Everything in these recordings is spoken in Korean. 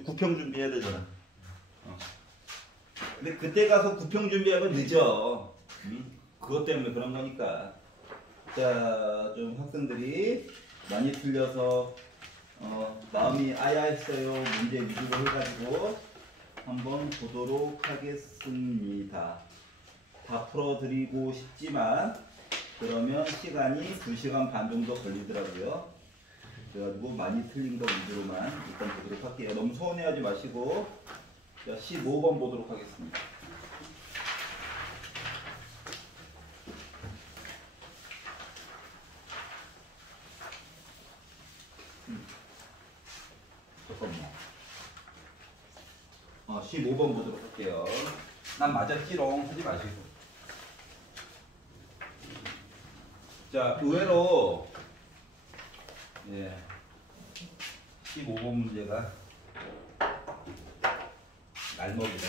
구평 준비해야 되잖아. 근데 그때 가서 구평 준비하면 늦어. 그것 때문에 그런 거니까. 자, 좀 학생들이 많이 틀려서 마음이 아야했어요. 문제 위주로 해가지고 한번 보도록 하겠습니다. 다 풀어드리고 싶지만 그러면 시간이 2시간 반 정도 걸리더라고요. 그래가지고 많이 틀린 거 위주로만 일단 보도록 할게요. 너무 서운해하지 마시고. 자, 15번 보도록 하겠습니다. 잠깐만. 15번 보도록 할게요. 난 맞았지롱 하지 마시고. 자, 의외로 15번 문제가 날먹이다.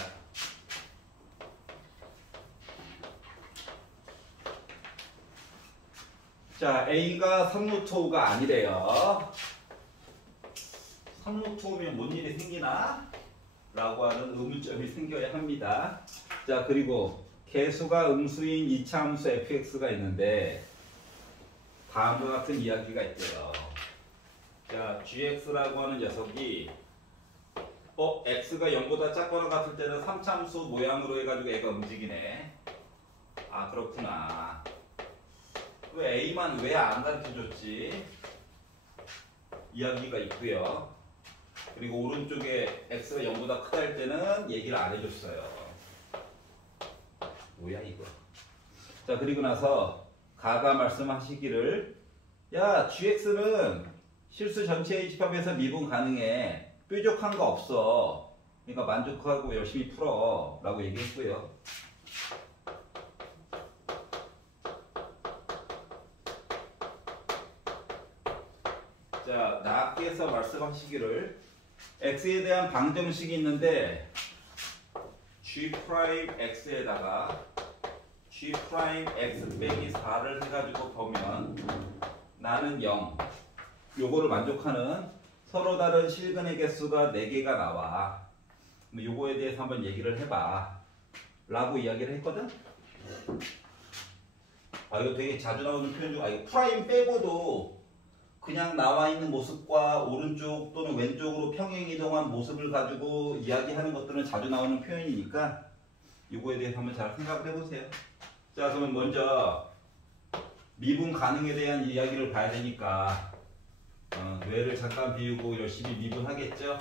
자, A가 3루트5가 아니래요. 3루트5면 뭔 일이 생기나? 라고 하는 의문점이 생겨야 합니다. 자, 그리고 개수가 음수인 2차 함수 fx가 있는데 다음과 같은 이야기가 있대요. 자, gx라고 하는 녀석이 x가 0보다 작거나 같을 때는 3차 함수 모양으로 해가지고 애가 움직이네. 아, 그렇구나. 왜 a만 왜 안 가르쳐줬지? 이야기가 있고요. 그리고 오른쪽에 x가 0보다 크다 할 때는 얘기를 안 해줬어요. 뭐야 이거. 자, 그리고 나서 가가 말씀하시기를 야, gx는 실수 전체의 집합에서 미분 가능해. 뾰족한 거 없어. 그러니까 만족하고 열심히 풀어 라고 얘기했고요. 자, 나께서 말씀하시기를 x에 대한 방정식이 있는데 g'x에다가 g'x 빼기 4를 해가지고 보면 나는 0. 요거를 만족하는 서로 다른 실근의 개수가 4개가 나와. 요거에 대해서 한번 얘기를 해봐 라고 이야기를 했거든. 아, 이거 되게 자주 나오는 표현 중, 이거 프라임 빼고도 그냥 나와 있는 모습과 오른쪽 또는 왼쪽으로 평행 이동한 모습을 가지고 이야기하는 것들은 자주 나오는 표현이니까 이거에 대해서 한번 잘 생각을 해보세요. 자, 그러면 먼저 미분 가능에 대한 이야기를 봐야 되니까 뇌를 잠깐 비우고 열심히 미분하겠죠?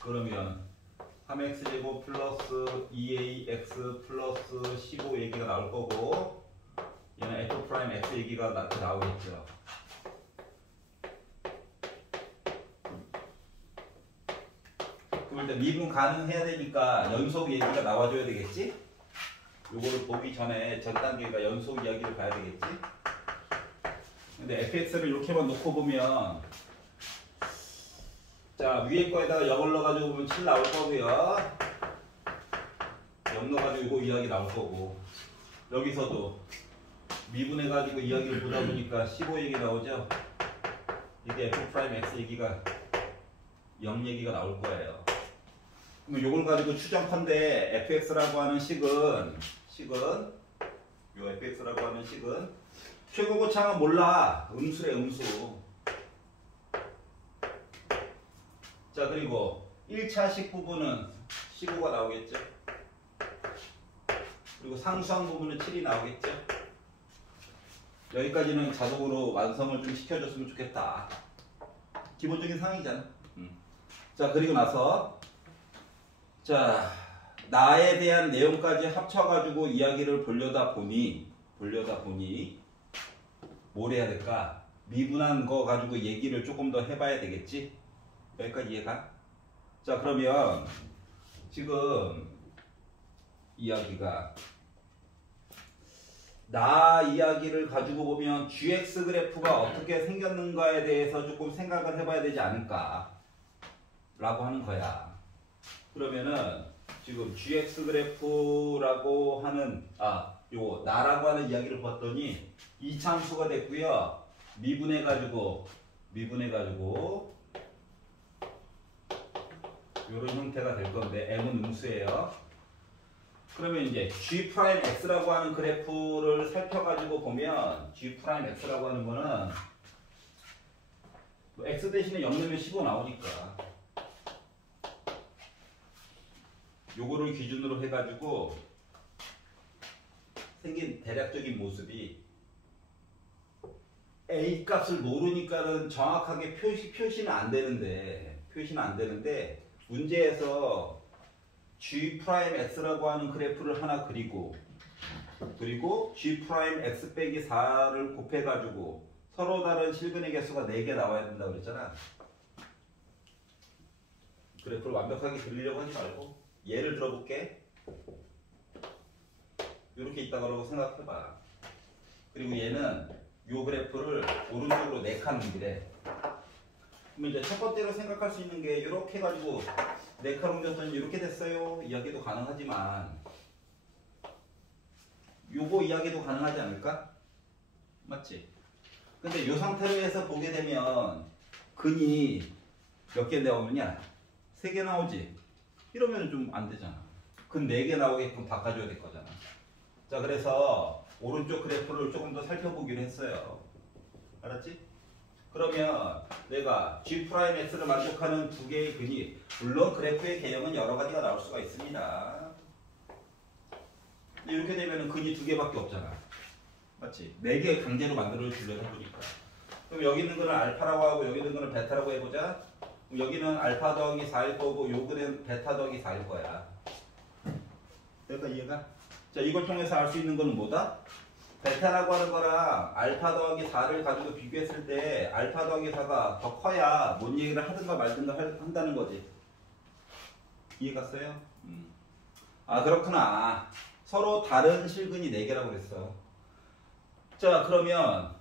그러면 3x제곱 플러스 2ax 플러스 15 얘기가 나올 거고 얘는 f'(x) 얘기가 나오겠죠. 그럼 일단 미분 가능해야 되니까 연속 얘기가 나와줘야 되겠지? 요거를 보기 전에 전 단계가 연속 이야기를 봐야 되겠지? 근데 fx를 이렇게만 놓고 보면 자, 위에 거에다가 0을 넣어가지고 보면 7 나올 거고요. 0 넣어가지고 이거 이야기 나올 거고 여기서도 미분해가지고 이야기를 보다 보니까 15 얘기 나오죠? 이게 f'(x) 얘기가 0 얘기가 나올 거예요. 그럼 요걸 가지고 추정컨대 fx라고 하는 식은 요 fx라고 하는 식은 최고고창은 몰라. 음수래, 음수. 자, 그리고 1차식 부분은 15가 나오겠죠. 그리고 상수항 부분은 7이 나오겠죠. 여기까지는 자동으로 완성을 좀 시켜줬으면 좋겠다. 기본적인 상황이잖아. 자, 그리고 나서 자, 나에 대한 내용까지 합쳐가지고 이야기를 보려다 보니 뭘 해야 될까? 미분한 거 가지고 얘기를 조금 더 해봐야 되겠지? 여기까지 이해가? 자, 그러면 지금 이야기가 나 이야기를 가지고 보면 gx 그래프가 어떻게 생겼는가에 대해서 조금 생각을 해봐야 되지 않을까 라고 하는 거야. 그러면은 지금 gx 그래프라고 하는 요거 나라고 하는 이야기를 봤더니 이차함수가 됐고요. 미분해가지고 이런 형태가 될 건데 M은 음수예요. 그러면 이제 G'X라고 하는 그래프를 살펴가지고 보면 G'X라고 하는 거는 뭐 X 대신에 0 넣으면 15 나오니까 요거를 기준으로 해가지고 생긴 대략적인 모습이 A 값을 모르니까는 정확하게 표시는 안 되는데 문제에서 G'X라고 하는 그래프를 하나 그리고 G'X 빼기 4를 곱해가지고 서로 다른 실근의 개수가 4개 나와야 된다고 그랬잖아. 그래프를 완벽하게 그리려고 하지 말고 예를 들어볼게. 이렇게 있다 그러고 생각해봐. 그리고 얘는 요 그래프를 오른쪽으로 4칸 옮기래. 그러면 이제 첫 번째로 생각할 수 있는 게 이렇게 해가지고 4칸 옮겼더니 이렇게 됐어요. 이야기도 가능하지만 요거 이야기도 가능하지 않을까? 맞지? 근데 요 상태로 해서 보게 되면 근이 몇 개 나오느냐? 3개 나오지? 이러면 좀 안 되잖아. 근 4개 나오게끔 바꿔줘야 될 거잖아. 자, 그래서 오른쪽 그래프를 조금 더 살펴보기로 했어요. 알았지? 그러면 내가 G'X를 만족하는 2개의 근이, 물론 그래프의 개형은 여러 가지가 나올 수가 있습니다. 근데 이렇게 되면 근이 2개밖에 없잖아. 맞지? 4개 강제로 만들어 주려고 해보니까. 그럼 여기 있는 거는 알파라고 하고 여기 있는 거는 베타라고 해보자. 그럼 여기는 알파 더하기 4일 거고 요거는 베타 더하기 4일 거야. 그러니까 이해가? 자, 이걸 통해서 알 수 있는 거는 뭐다? 베타라고 하는 거랑 알파 더하기 4를 가지고 비교했을 때 알파 더하기 4가 더 커야 뭔 얘기를 하든가 말든가 한다는 거지. 이해 갔어요? 아, 그렇구나. 서로 다른 실근이 4개라고 그랬어. 자, 그러면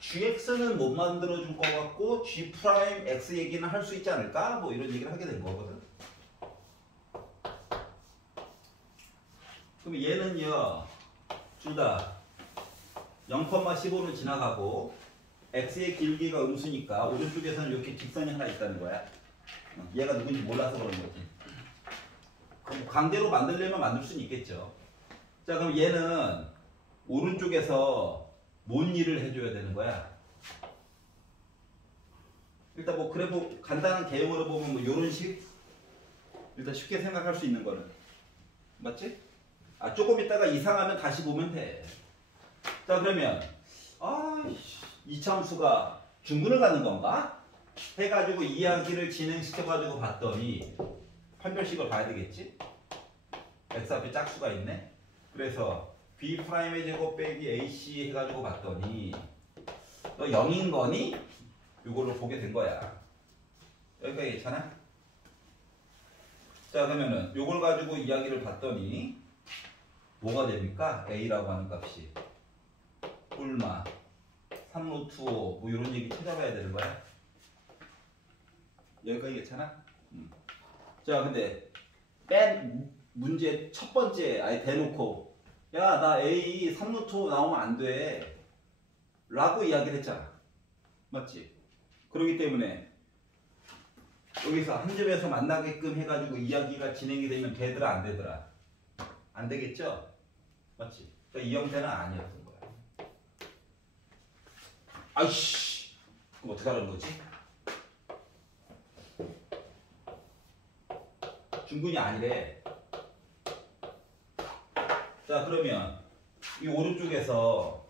Gx는 못 만들어줄 것 같고 G'X 얘기는 할 수 있지 않을까? 뭐 이런 얘기를 하게 된 거거든. 그럼 얘는요, 둘 다 0,15는 지나가고 x의 길기가 음수니까 오른쪽에서는 이렇게 직선이 하나 있다는 거야. 얘가 누군지 몰라서 그런 거지. 그럼 강제로 만들려면 만들 수는 있겠죠. 자, 그럼 얘는 오른쪽에서 뭔 일을 해줘야 되는 거야? 일단 뭐 그래프 간단한 개형으로 보면 뭐 이런 식, 일단 쉽게 생각할 수 있는 거는 맞지? 아, 조금 있다가 이상하면 다시 보면 돼. 자, 그러면 이차함수가 중근을 갖는 건가? 해가지고 이야기를 진행시켜가지고 봤더니 판별식을 봐야 되겠지? x 앞에 짝수가 있네. 그래서 b'의 제곱 빼기 ac 해가지고 봤더니 너 0인 거니? 이걸로 보게 된 거야. 여기까지 괜찮아? 자, 그러면은 이걸 가지고 이야기를 봤더니 뭐가 됩니까? a라고 하는 값이 뿔마 3루트 5 뭐 이런 얘기 찾아봐야 되는 거야. 여기까지 괜찮아? 자, 근데 뺀 문제 첫 번째 아예 대놓고 야, 나 a 3루트 5 나오면 안 돼 라고 이야기를 했잖아. 맞지? 그렇기 때문에 여기서 한 점에서 만나게끔 해가지고 이야기가 진행이 되면 되더라 안 되더라? 안 되겠죠? 맞지? 그러니까 이 형태는 아니었던 거야. 아이씨, 그럼 어떻게 하는 거지? 중근이 아니래. 자, 그러면 이 오른쪽에서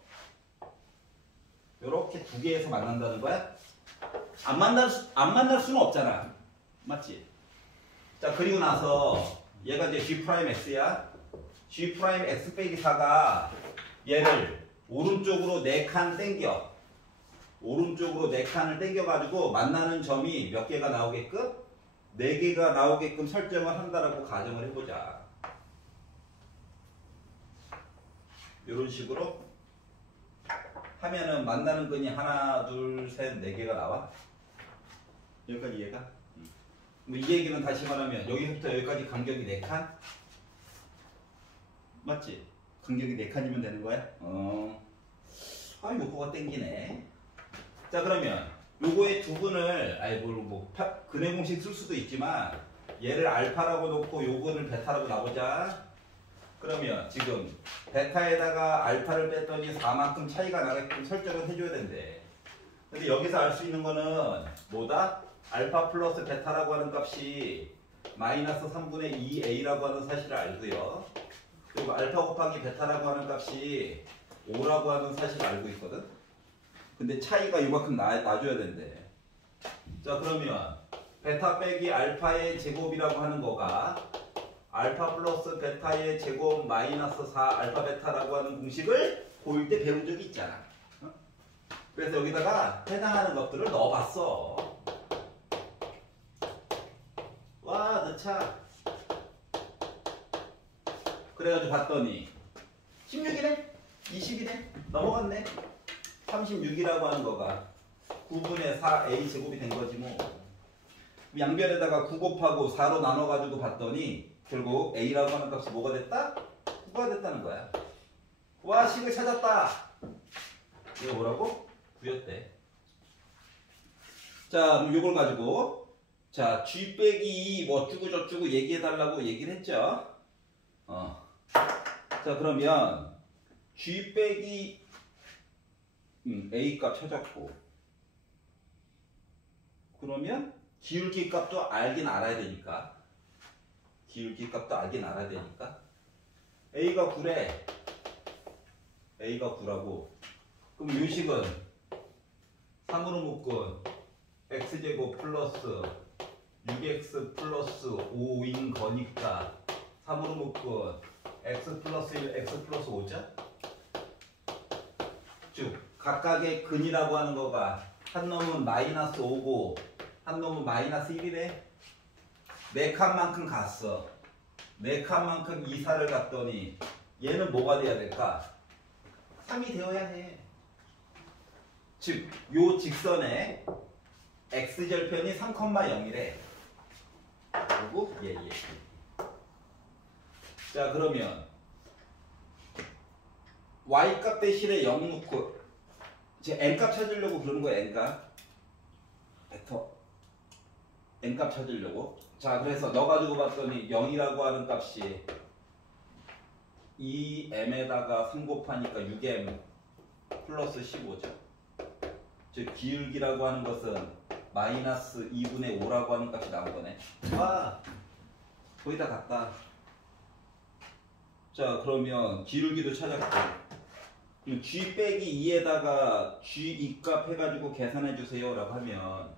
이렇게 2개에서 만난다는 거야? 안 만날 수는 없잖아. 맞지? 자, 그리고 나서 얘가 이제 G'X야. G'X 빼기 4가 얘를 오른쪽으로 4칸 땡겨. 오른쪽으로 4칸을 땡겨가지고 만나는 점이 몇 개가 나오게끔? 4개가 나오게끔 설정을 한다라고 가정을 해보자. 이런 식으로 하면은 만나는 근이 하나, 둘, 셋, 4개가 나와. 여기까지 이해가? 뭐 이 얘기는 다시 말하면 여기서부터 여기까지 간격이 4칸? 맞지? 간격이 4칸이면 되는 거야? 요거가 땡기네. 자, 그러면 요거의 두 근을 근의 공식 쓸 수도 있지만 얘를 알파라고 놓고 요거를 베타라고 놔보자. 그러면 지금 베타에다가 알파를 뺐더니 4만큼 차이가 나게끔 설정을 해줘야 된대. 근데 여기서 알 수 있는 거는 뭐다? 알파 플러스 베타라고 하는 값이 마이너스 3분의 2a라고 하는 사실을 알고요. 그리고 알파 곱하기 베타라고 하는 값이 5라고 하는 사실을 알고 있거든. 근데 차이가 이만큼 나줘야 된대. 자, 그러면 베타 빼기 알파의 제곱이라고 하는 거가 알파 플러스 베타의 제곱 마이너스 4 알파 베타라고 하는 공식을 고1 때 배운 적이 있잖아. 그래서 여기다가 해당하는 것들을 넣어봤어. 와, 넣자. 그래가지고 봤더니 16이네? 20이네? 넘어갔네? 36이라고 하는 거가 9분의 4a 제곱이 된 거지 뭐. 양변에다가 9 곱하고 4로 나눠가지고 봤더니 결국 a라고 하는 값이 뭐가 됐다? 9가 됐다는 거야. 와, 식을 찾았다. 이거 뭐라고? 9였대. 자, 그럼 이걸 가지고 자, g 빼기 뭐 어쩌고 저쩌고 얘기해달라고 얘기를 했죠. 자, 그러면 g 빼기 a 값 찾았고, 그러면 기울기 값도 알긴 알아야 되니까, 기울기 값도 알긴 알아야 되니까 a가 9래. a가 9라고. 그럼 요식은 3으로 묶은 x제곱 플러스 6x 플러스 5인 거니까 3으로 묶은 x 플러스 1, x 플러스 5죠? 즉 각각의 근이라고 하는 거가 한 놈은 마이너스 5고 한 놈은 마이너스 1이래. 4칸만큼 갔어. 4칸만큼 이사를 갔더니 얘는 뭐가 돼야 될까? 3이 되어야 해. 즉 요 직선의 x절편이 3,0이래. 그리고 얘. 자, 그러면 y값 대신에 0 놓고 이제 n값 찾으려고 그러는 거야. n값 벡터 n값 찾으려고. 자, 그래서 넣어가지고 봤더니 0이라고 하는 값이 2m에다가 3 곱하니까 6m 플러스 15죠. 즉 기울기라고 하는 것은 마이너스 2분의 5라고 하는 값이 나온 거네. 와, 거의 다 갔다. 자, 그러면 기울기도 찾았고, g 빼기 2에다가 g 2값 해가지고 계산해 주세요 라고 하면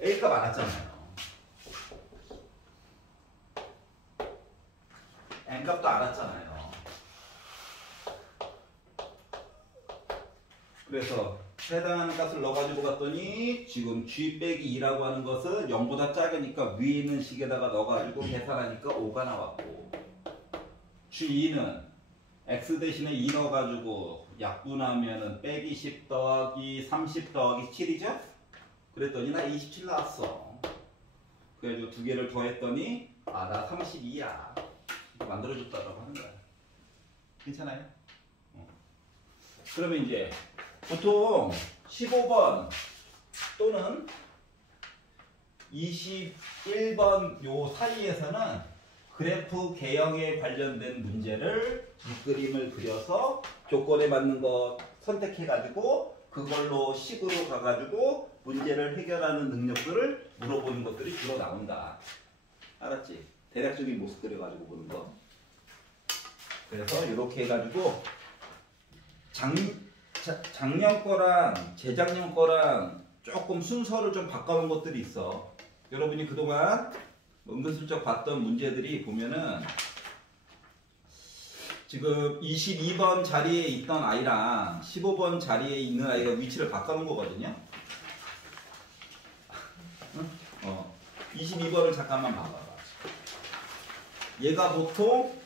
a값 알았잖아요. n값도 알았잖아요. 그래서 해당하는 값을 넣어가지고 봤더니 지금 g 빼기 2라고 하는 것은 0보다 작으니까 위에 있는 식에다가 넣어가지고 계산하니까 5가 나왔고, g2는 x 대신에 2 넣어가지고 약분하면은 빼기 10 더하기 30 더하기 7이죠? 그랬더니 나 27 나왔어. 그래가지고 두 개를 더했더니 나 32야. 만들어줬다라고 하는 거야. 괜찮아요? 그러면 이제 보통 15번 또는 21번 요 사이에서는 그래프 개형에 관련된 문제를 밑그림을 그려서 조건에 맞는 거 선택해가지고 그걸로 식으로 가가지고 문제를 해결하는 능력들을 물어보는 것들이 주로 나온다. 알았지? 대략적인 모습 그려가지고 보는 거. 그래서 이렇게 해가지고 작년 거랑 재작년 거랑 조금 순서를 좀 바꿔놓은 것들이 있어. 여러분이 그동안 은근슬쩍 봤던 문제들이 보면은 지금 22번 자리에 있던 아이랑 15번 자리에 있는 아이가 위치를 바꿔놓은 거거든요. 22번을 잠깐만 봐봐. 얘가 보통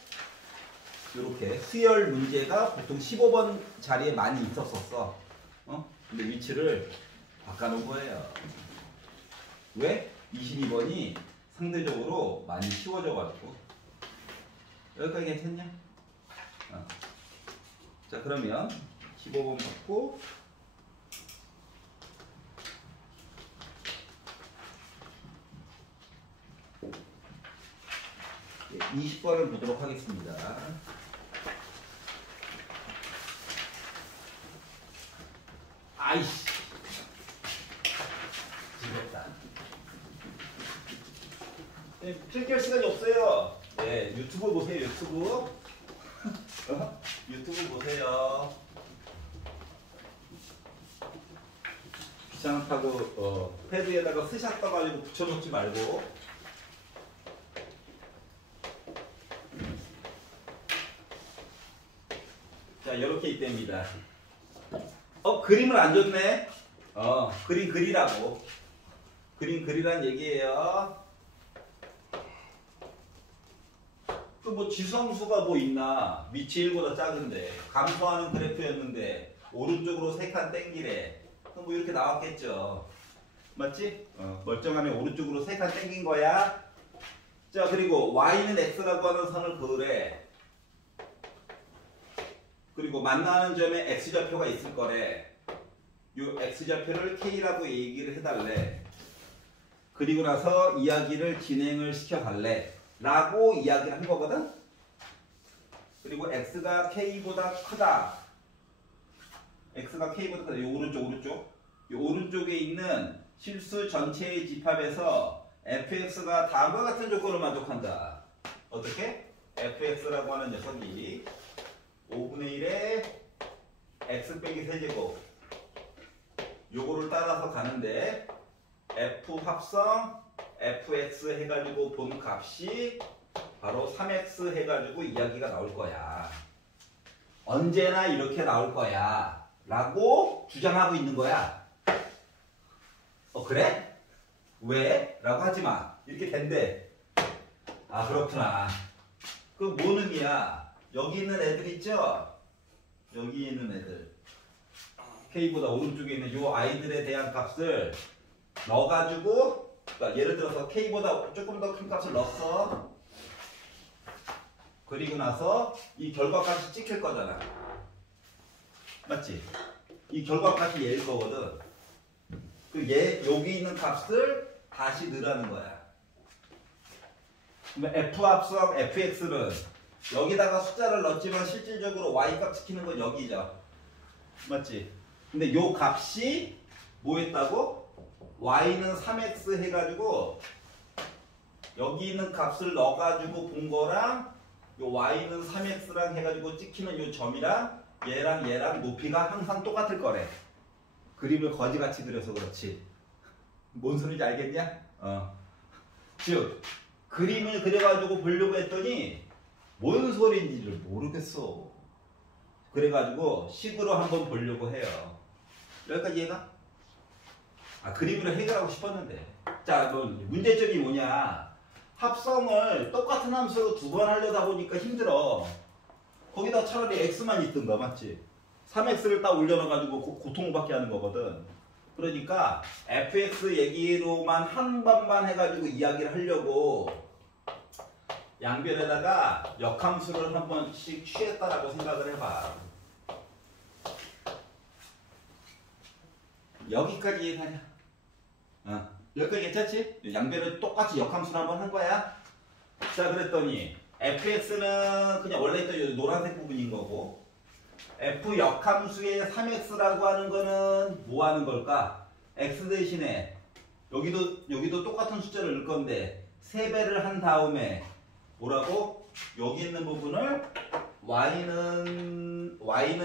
이렇게 수열 문제가 보통 15번 자리에 많이 있었었어. 근데 위치를 바꿔놓은 거예요. 왜? 22번이 상대적으로 많이 쉬워져가지고. 여기까지 괜찮냐? 자, 그러면 15번 받고 20번을 보도록 하겠습니다. 아이씨. 지겹다. 네, 필기할 시간이 없어요. 네, 유튜브 보세요, 유튜브. 유튜브 보세요. 귀찮다고 패드에다가 스샷 떠가지고 붙여놓지 말고. 자, 이렇게 있답니다. 그림을 안 줬네. 그림 그리라고. 그림 그리란 얘기예요. 그 뭐 지성수가 뭐 있나? 밑이 1보다 작은데 감소하는 그래프였는데 오른쪽으로 3칸 땡기래. 그럼 뭐 이렇게 나왔겠죠. 맞지? 멀쩡하면 오른쪽으로 3칸 땡긴 거야. 자, 그리고 y는 x라고 하는 선을 그으래. 그리고 만나는 점에 x좌표가 있을 거래. 요 x좌표를 k라고 얘기를 해달래. 그리고 나서 이야기를 진행을 시켜갈래 라고 이야기를 한 거거든. 그리고 x가 k보다 크다. x가 k보다 크다. 이 오른쪽. 이 오른쪽에 있는 실수 전체의 집합에서 fx가 다음과 같은 조건을 만족한다. 어떻게? fx라고 하는 녀석이 5분의 1에 x 빼기 세제곱 요거를 따라서 가는데 f 합성 fx 해가지고 본 값이 바로 3x 해가지고 이야기가 나올 거야. 언제나 이렇게 나올 거야 라고 주장하고 있는 거야. 그래? 왜? 라고 하지마. 이렇게 된대. 아, 그렇구나. 그 뭔 의미야? 여기 있는 애들 있죠? 여기 있는 애들 k보다 오른쪽에 있는 요 아이들에 대한 값을 넣어가지고, 그러니까 예를 들어서 k보다 조금 더 큰 값을 넣었어. 그리고 나서 이 결과값이 찍힐 거잖아. 맞지? 이 결과값이 얘일 거거든. 얘 여기 있는 값을 다시 넣으라는 거야. 그러면 f 합성 fx는 여기다가 숫자를 넣었지만 실질적으로 y값 지키는 건 여기죠. 맞지? 근데 요 값이 뭐 했다고? y는 3x 해가지고 여기 있는 값을 넣어가지고 본 거랑 요 y는 3x랑 해가지고 찍히는 요 점이랑 얘랑 높이가 항상 똑같을 거래. 그림을 거지같이 그려서 그렇지. 뭔 소리인지 알겠냐? 즉 그림을 그려가지고 보려고 했더니 뭔 소리인지를 모르겠어. 그래가지고 식으로 한번 보려고 해요. 여기까지 이해가? 그림으로 해결하고 싶었는데. 자, 뭐 문제점이 뭐냐? 합성을 똑같은 함수로 2번 하려다 보니까 힘들어. 거기다 차라리 x만 있든가, 맞지? 3x를 딱 올려놔가지고 고통받게 하는 거거든. 그러니까 fx 얘기로만 한 번만 해가지고 이야기를 하려고 양변에다가 역함수를 한 번씩 취했다라고 생각을 해봐. 여기까지 이해가냐? 여기까지 괜찮지? 양변을 똑같이 역함수를 한번 한 거야. 자, 그랬더니 fx는 그냥 원래 있던 이 노란색 부분인 거고, f 역함수의 3x라고 하는 거는 뭐 하는 걸까? x 대신에 여기도 똑같은 숫자를 넣을 건데 3배를 한 다음에 뭐라고? 여기 있는 부분을 y는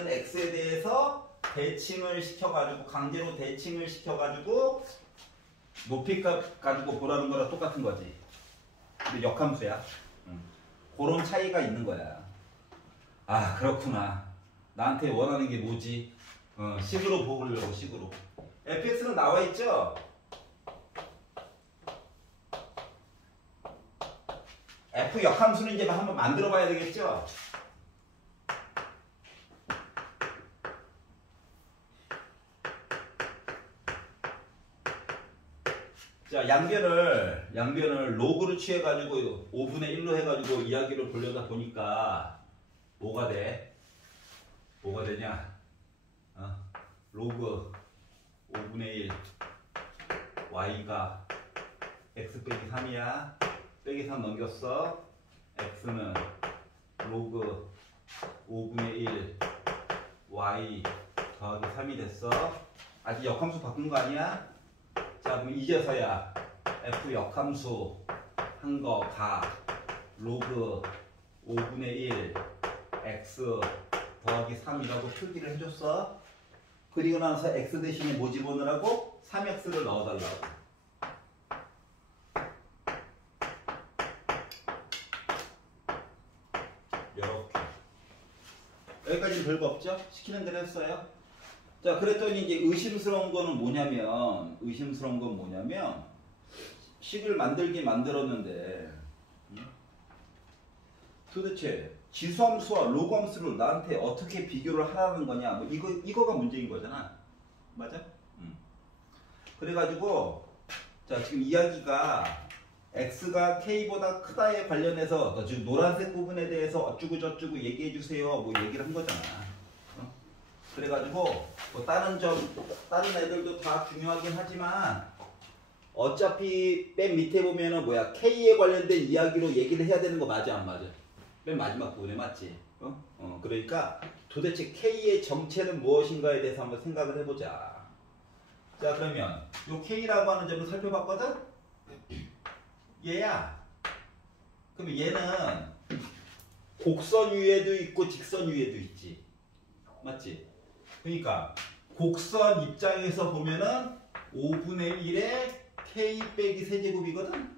x에 대해서 대칭을 시켜가지고 강제로 대칭을 시켜가지고 높이값 가지고 보라는 거랑 똑같은 거지. 근데 역함수야. 그런 차이가 있는 거야. 아, 그렇구나. 나한테 원하는 게 뭐지? 식으로 보려고, 식으로. fx는 나와 있죠? f 역함수는 이제 한번 만들어 봐야 되겠죠? 자, 양변을 로그로 취해가지고 5분의 1로 해가지고 이야기를 보려다 보니까 뭐가 돼? 뭐가 되냐? 로그 5분의 1 y가 x 빼기 3이야. 빼기 3 넘겼어. x는 로그 5분의 1 y 더하기 3이 됐어. 아직 역함수 바꾼 거 아니야? 자, 그럼 이제서야 f 역함수 한 거 가 로그 5분의 1 x 더하기 3이라고 표기를 해줬어. 그리고 나서 x 대신에 뭐 집어넣으라고? 3x를 넣어달라고. 이렇게. 여기까지는 별거 없죠? 시키는 대로 했어요. 자, 그랬더니 이제 의심스러운 건 뭐냐면 식을 만들긴 만들었는데 도대체 지수함수와 로그함수를 나한테 어떻게 비교를 하라는 거냐, 뭐 이거가 문제인 거잖아. 맞아? 그래가지고 자, 지금 이야기가 x가 k보다 크다에 관련해서 지금 노란색 부분에 대해서 어쩌고 저쩌고 얘기해 주세요, 뭐 얘기를 한 거잖아. 그래가지고 뭐 다른 애들도 다 중요하긴 하지만 어차피 맨 밑에 보면은 뭐야, k에 관련된 이야기로 얘기를 해야 되는 거 맞아, 안 맞아? 맨 마지막 부분에 맞지? 그러니까 도대체 k의 정체는 무엇인가에 대해서 한번 생각을 해보자. 자, 그러면 요 k라고 하는 점을 살펴봤거든? 얘야. 그럼 얘는 곡선 위에도 있고 직선 위에도 있지. 맞지? 그러니까 곡선 입장에서 보면은 5분의 1에 k 빼기 세제곱이거든?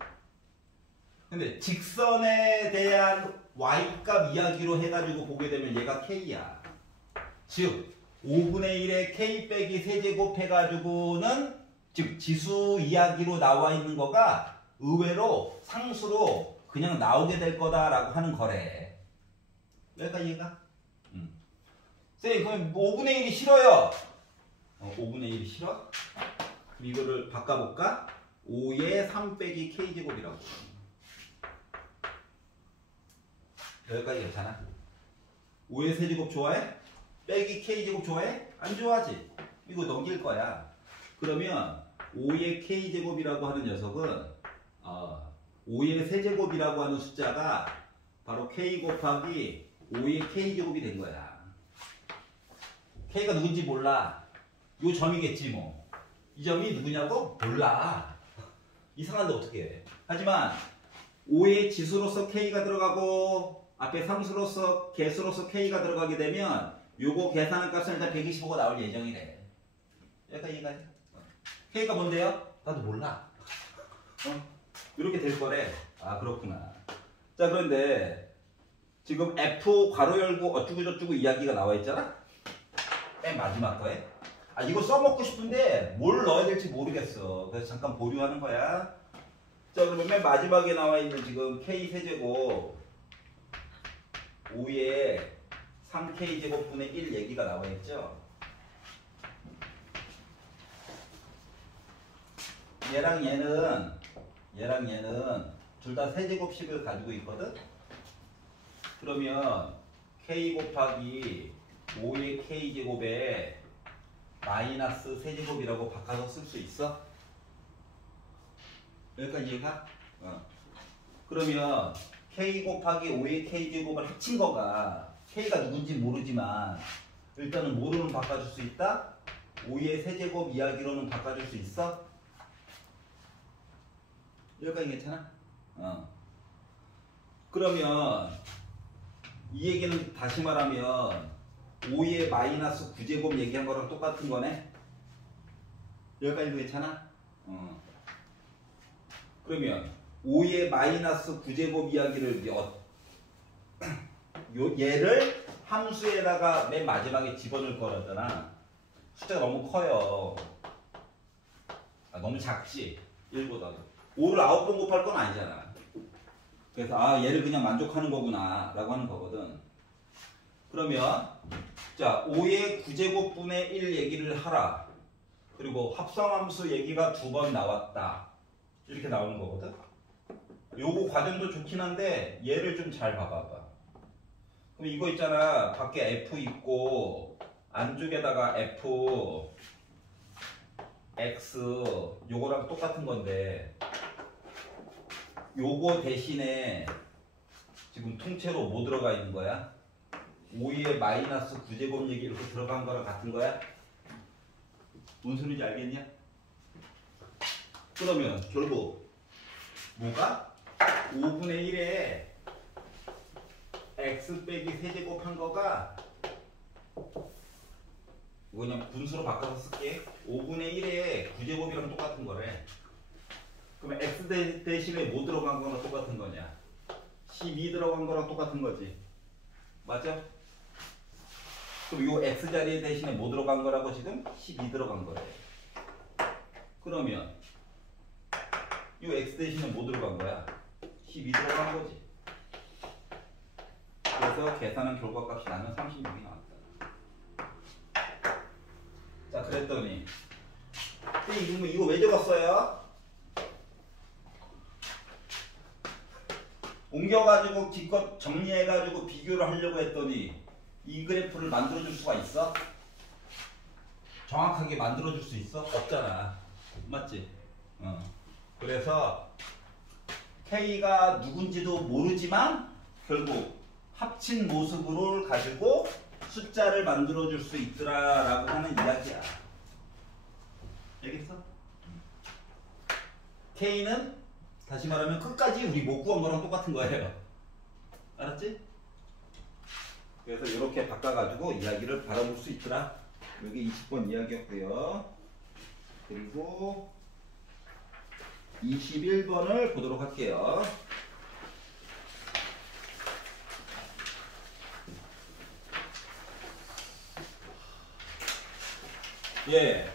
근데 직선에 대한 y값 이야기로 해가지고 보게 되면 얘가 k야. 즉 5분의 1에 k 빼기 세제곱 해가지고는 즉 지수 이야기로 나와 있는 거가 의외로 상수로 그냥 나오게 될 거다라고 하는 거래. 여기까지 이해가? 쌤, 그럼 5분의 1이 싫어요. 5분의 1이 싫어? 그럼 이거를 바꿔볼까? 5에 3 빼기 k제곱이라고. 여기까지 괜찮아? 5의 세제곱 좋아해? 빼기 k제곱 좋아해? 안 좋아하지? 이거 넘길 거야. 그러면 5의 k제곱이라고 하는 녀석은 5의 세제곱이라고 하는 숫자가 바로 k 곱하기 5의 k제곱이 된 거야. k가 누군지 몰라. 요 점이겠지 뭐. 이 점이 누구냐고? 몰라. 이상한데 어떻게 해. 하지만 5의 지수로서 k가 들어가고 앞에 상수로서 개수로서 k가 들어가게 되면 요거 계산한 값은 일단 125가 나올 예정이래. 약간 이해가 돼? k가 뭔데요? 나도 몰라. 이렇게 될 거래. 아, 그렇구나. 자, 그런데 지금 f 괄호 열고 어쩌고 저쩌고 이야기가 나와 있잖아? 맨 마지막 거에. 아, 이거 써먹고 싶은데 뭘 넣어야 될지 모르겠어. 그래서 잠깐 보류하는 거야. 자, 그러면 맨 마지막에 나와 있는 지금 k 세제곱 5에 3k 제곱분의 1 얘기가 나와 있죠. 얘랑 얘는 둘 다 세제곱식을 가지고 있거든. 그러면 k 곱하기 5의 k제곱에 마이너스 세제곱이라고 바꿔서 쓸 수 있어? 여기까지 이해가? 그러면 k 곱하기 5의 k제곱을 합친 거가 k가 누군지 모르지만 일단은 뭐로는 바꿔줄 수 있다? 5의 세제곱 이야기로는 바꿔줄 수 있어? 여기까지 괜찮아? 그러면 이 얘기는 다시 말하면 5의 마이너스 9제곱 얘기한 거랑 똑같은 거네? 여기까지도 괜찮아? 그러면 5의 마이너스 9제곱 이야기를 얘를 함수에다가 맨 마지막에 집어넣을 거라잖아. 숫자가 너무 커요. 너무 작지? 1보다도 5를 9번 곱할 건 아니잖아. 그래서 얘를 그냥 만족하는 거구나 라고 하는 거거든. 그러면 자, 5의 9제곱분의 1 얘기를 하라. 그리고 합성함수 얘기가 2번 나왔다. 이렇게 나오는 거거든. 요거 과정도 좋긴 한데 얘를 좀 잘 봐봐봐. 그럼 이거 있잖아. 밖에 F 있고 안쪽에다가 F, X 요거랑 똑같은 건데 요거 대신에 지금 통째로 뭐 들어가 있는 거야? 5의 마이너스 9제곱 얘기 이렇게 들어간 거랑 같은 거야? 뭔 소리인지 알겠냐? 그러면 결국 뭐가? 5분의 1에 x 빼기 세제곱 한 거가 이거 그냥 분수로 바꿔서 쓸게. 5분의 1에 9제곱이랑 똑같은 거래. 그러면 x 대신에 뭐 들어간 거랑 똑같은 거냐? 12 들어간 거랑 똑같은 거지. 맞죠? 그럼 요 x 자리 대신에 뭐 들어간 거라고 지금? 12 들어간 거래. 그러면 요 x 대신에 뭐 들어간 거야? 12 들어간 거지. 그래서 계산한 결과값이 나는 36이 나왔다. 자, 그랬더니 이거 왜 적었어요? 옮겨가지고 기껏 정리해가지고 비교를 하려고 했더니 이 그래프를 만들어줄 수가 있어? 정확하게 만들어줄 수 있어? 없잖아. 맞지? 그래서 K가 누군지도 모르지만 결국 합친 모습을 가지고 숫자를 만들어줄 수 있더라 라고 하는 이야기야. 알겠어? K는 다시 말하면 끝까지 우리 못 구한 거랑 똑같은 거예요. 알았지? 그래서 이렇게 바꿔가지고 이야기를 바라볼 수 있더라. 여기 20번 이야기였고요. 그리고 21번을 보도록 할게요. 예,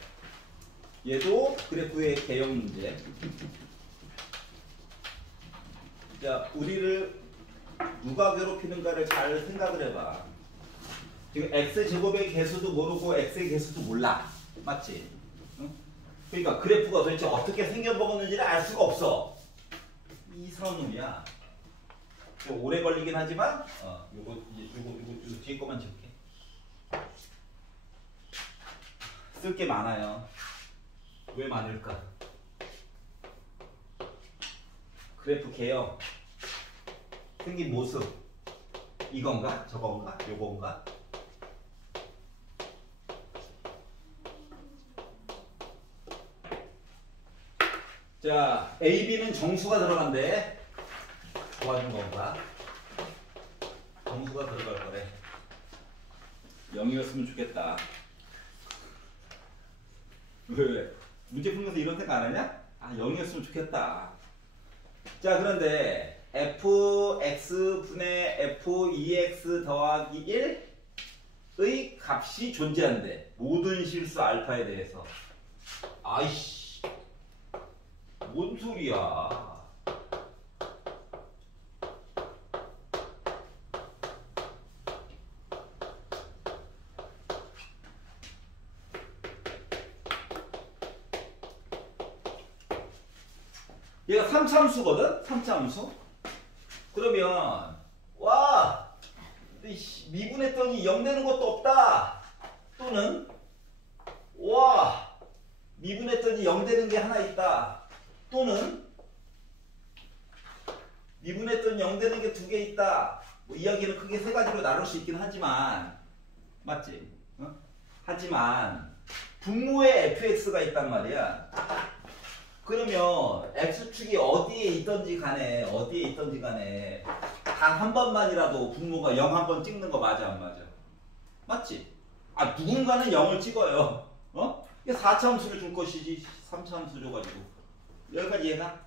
얘도 그래프의 개형 문제. 자, 우리를 누가 괴롭히는가를 잘 생각을 해봐. 지금 x제곱의 개수도 모르고 x의 개수도 몰라. 맞지? 응? 그러니까 그래프가 도대체 어떻게 생겨먹었는지를 알 수가 없어. 이상한 놈이야. 좀 오래 걸리긴 하지만 요거 뒤에 거만 지울게. 쓸 게 많아요. 왜 많을까? 그래프 개형 생긴 모습 이건가? 저건가? 요건가? 자, AB는 정수가 들어간대. 도와준 건가? 정수가 들어갈 거래. 0이었으면 좋겠다. 왜? 문제 풀면서 이런 생각 안 하냐? 아, 0이었으면 좋겠다. 자, 그런데 fx분의 f2x 더하기 1의 값이 존재한대. 모든 실수 알파에 대해서. 아이씨, 뭔 소리야. 얘가 3차함수거든? 3차함수? 그러면 와! 미분했더니 0 되는 것도 없다. 또는 와! 미분했더니 0 되는 게 하나 있다. 또는 미분했더니 0 되는 게 2개 있다. 뭐 이야기를 크게 세 가지로 나눌 수 있긴 하지만 맞지? 어? 하지만 분모에 fx가 있단 말이야. 그러면 x축이 어디에 있던지 간에 단 한 번만이라도 분모가 0 한 번 찍는 거 맞아 안 맞아? 맞지? 아, 누군가는 0을 찍어요. 어? 이게 4차함수를 줄 것이지 3차함수 줘가지고 여기까지 이해가?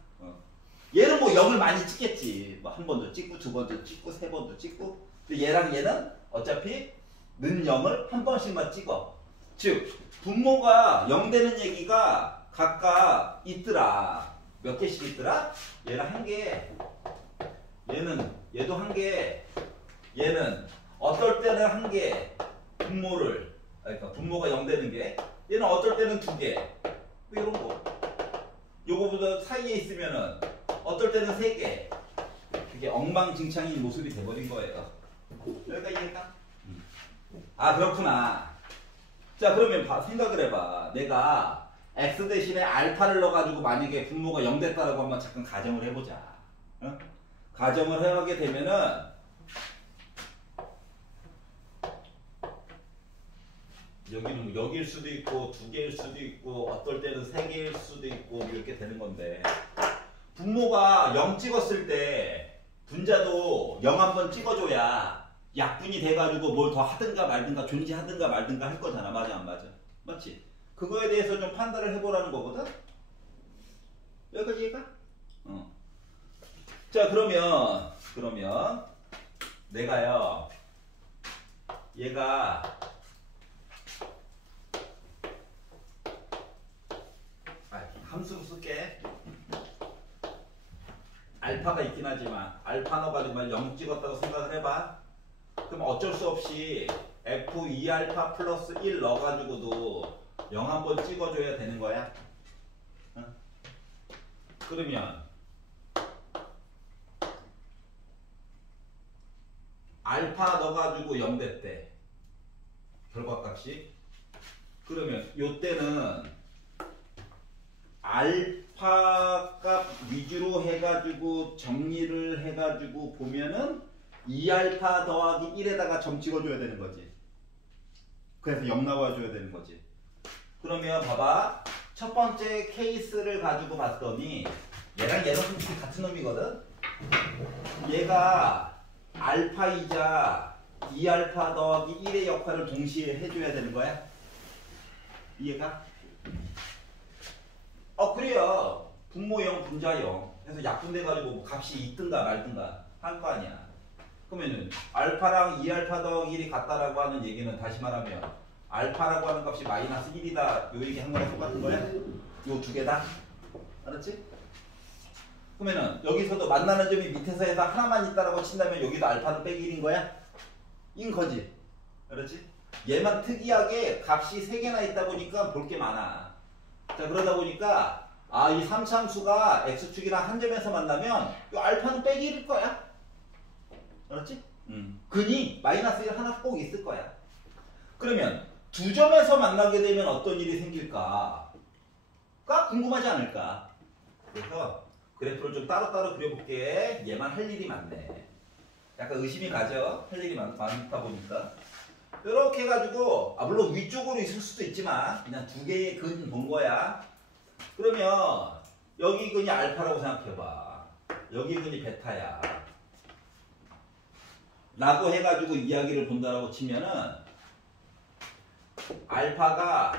얘는 뭐 0을 많이 찍겠지. 뭐 한 번도 찍고 두 번도 찍고 세 번도 찍고. 근데 얘랑 얘는 어차피 는 0을 한 번씩만 찍어. 즉 분모가 0 되는 얘기가 각각 있더라. 몇 개씩 있더라? 얘는 한 개, 얘도 한 개, 얘는 어떨 때는 한 개, 분모를, 그러니까 분모가 0 되는 게, 얘는 어떨 때는 2개, 뭐 이런 거. 요거보다 사이에 있으면은 어떨 때는 3개. 그게 엉망진창인 모습이 돼버린 거예요. 여기까지 이해했나? 아, 그렇구나. 자, 그러면 생각을 해봐. 내가 x 대신에 알파를 넣어가지고 만약에 분모가 0 됐다라고 한번 잠깐 가정을 해보자. 어? 가정을 해하게 되면은 여기는 뭐 여기일 수도 있고 2개일 수도 있고 어떨 때는 3개일 수도 있고 이렇게 되는 건데 분모가 0 찍었을 때 분자도 0 한번 찍어줘야 약분이 돼가지고 뭘 더 하든가 말든가 존재하든가 말든가 할 거잖아. 맞아 안 맞아? 맞지? 그거에 대해서 좀 판단을 해보라는 거거든? 여기까지 이해가? 자 그러면 내가요 얘가 함수로 쓸게. 알파가 있긴 하지만 알파 넣어가지고 0 찍었다고 생각을 해봐. 그럼 어쩔 수 없이 F2알파 플러스 1 넣어가지고도 0 한번 찍어줘야 되는 거야. 그러면 알파 넣어가지고 0 됐대. 결과값이. 그러면 요때는 알파 값 위주로 해가지고 정리를 해가지고 보면은 2알파 더하기 1에다가 점 찍어줘야 되는 거지. 그래서 0 나와줘야 되는 거지. 그러면 봐봐. 첫 번째 케이스를 가지고 봤더니 얘랑 얘는 솔직히 같은 놈이거든. 얘가 알파이자 2알파 더하기 1의 역할을 동시에 해줘야 되는 거야. 이해가? 그래요. 분모 0, 분자 0 해서 약분돼가지고 뭐 값이 있든가 말든가 할 거 아니야. 그러면은 알파랑 2알파 더하기 1이 같다라고 하는 얘기는 다시 말하면 알파라고 하는 값이 마이너스 1이다. 요 얘기 한 거랑 똑같은 거야? 요 두 개 다? 알았지? 그러면은 여기서도 만나는 점이 밑에서 해서 하나만 있다라고 친다면 여기도 알파는 빼기 1인 거야? 인 거지. 알았지? 얘만 특이하게 값이 3개나 있다 보니까 볼 게 많아. 자 그러다 보니까 이 3차함수가 x축이랑 한 점에서 만나면 이 알파는 빼기 1일 거야. 알았지? 근이 마이너스 1 하나 꼭 있을 거야. 그러면 두 점에서 만나게 되면 어떤 일이 생길까? 가 궁금하지 않을까? 그래서 그래프를 좀 따로따로 그려볼게. 얘만 할 일이 많네. 약간 의심이 가죠? 할 일이 많다 보니까. 이렇게 해가지고 물론 위쪽으로 있을 수도 있지만 그냥 두 개의 근 본 거야. 그러면 여기 근이 알파라고 생각해봐. 여기 근이 베타야 라고 해가지고 이야기를 본다라고 치면은 알파가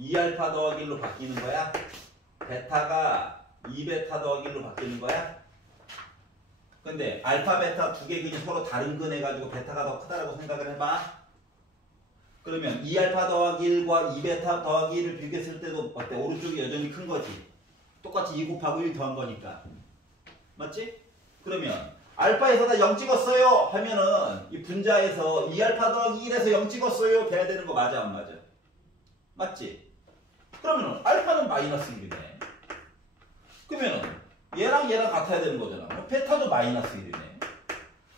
2알파 더하기 1로 바뀌는 거야. 베타가 2베타 더하기 1로 바뀌는 거야. 근데 알파 베타 두 개 근이 서로 다른 근 해가지고 베타가 더 크다라고 생각을 해봐. 그러면 2알파 더하기 1과 2베타 더하기 1을 비교했을 때도 어때? 오른쪽이 여전히 큰 거지. 똑같이 2 곱하고 1 더한 거니까. 맞지? 그러면 알파에서다 0 찍었어요 하면은 이 분자에서 2알파 더하기 1에서 0 찍었어요 돼야 되는 거 맞아 안 맞아? 맞지? 그러면은 알파는 마이너스 1이네. 그러면은 얘랑 같아야 되는 거잖아. 베타도 마이너스 1이네.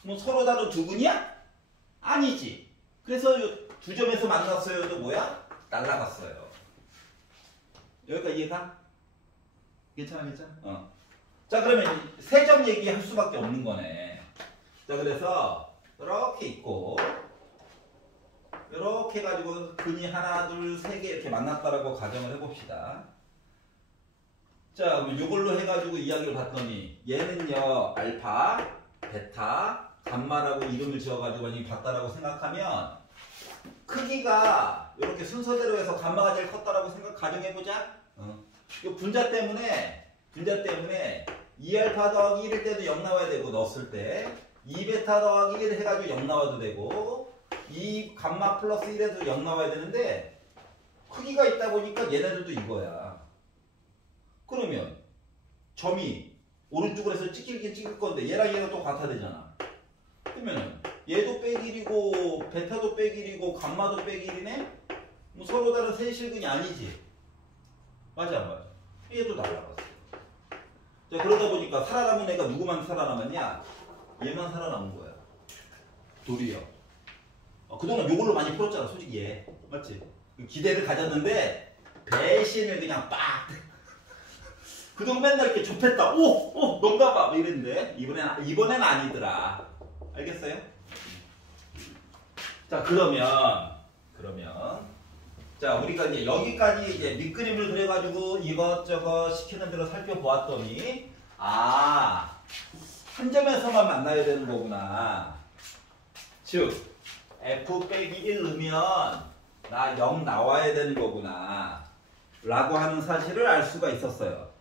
뭐 서로 다른 두 근이야? 아니지. 그래서 두 점에서 만났어요도 뭐야? 날라갔어요. 여기까지 이해가? 괜찮아? 자 그러면 세 점 얘기할 수밖에 없는 거네. 자 그래서 이렇게 있고 이렇게 해가지고 근이 하나 둘 세 개 이렇게 만났다라고 가정을 해봅시다. 자 그럼 이걸로 해가지고 이야기를 봤더니 얘는요 알파, 베타, 감마라고 이름을 지어가지고 봤다라고 생각하면 크기가 이렇게 순서대로 해서 감마가 제일 컸다라고 가정해보자. 이 분자 때문에 2알파 더하기 1일 때도 0 나와야 되고 넣었을 때 2베타 더하기 1 해가지고 0 나와도 되고 2 감마 플러스 1에도 0 나와야 되는데 크기가 있다 보니까 얘네들도 이거야. 그러면 점이 오른쪽으로 해서 찍힐 건데 얘랑 얘가 또 같아야 되잖아. 그러면 얘도 빼기이고 베타도 빼기이고 감마도 빼기이네? 뭐 서로 다른 세실근이 아니지. 맞아 안 맞아? 얘도 날라갔어. 자 그러다 보니까 살아남은 애가 누구만 살아남았냐? 얘만 살아남은 거야. 도리어. 그동안 요걸로 많이 풀었잖아 솔직히 얘. 맞지? 기대를 가졌는데 배신을 그냥 빡 그동안 맨날 이렇게 좁혔다. 오, 뭔가 봐. 뭐 이랬는데 이번엔 아니더라. 알겠어요? 자, 그러면 자, 우리가 이제 여기까지 이제 밑그림을 그려가지고 이것저것 시키는 대로 살펴보았더니 한 점에서만 만나야 되는 거구나. 즉 f 빼기 1 넣으면 나 0 나와야 되는 거구나 라고 하는 사실을 알 수가 있었어요.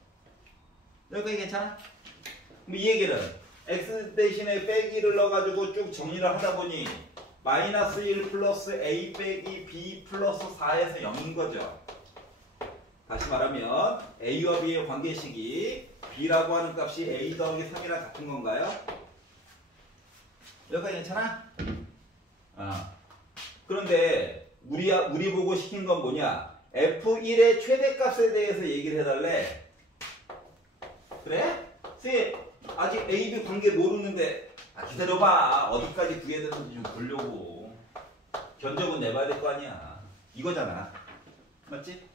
여기까지 괜찮아? 그럼 이 얘기는 x 대신에 빼기를 넣어가지고 쭉 정리를 하다 보니 마이너스 1 플러스 a 빼기 b 플러스 4에서 0인 거죠. 다시 말하면 a와 b의 관계식이 b라고 하는 값이 a 더하기 3이랑 같은 건가요? 여기까지 괜찮아? 그런데 우리 보고 시킨 건 뭐냐? f1의 최대값에 대해서 얘기를 해달래. 그래? 쌤 아직 a, b 관계 모르는데 기다려봐. 어디까지 구해야 되는지 좀 보려고. 견적은 내봐야 될 거 아니야. 이거잖아. 맞지?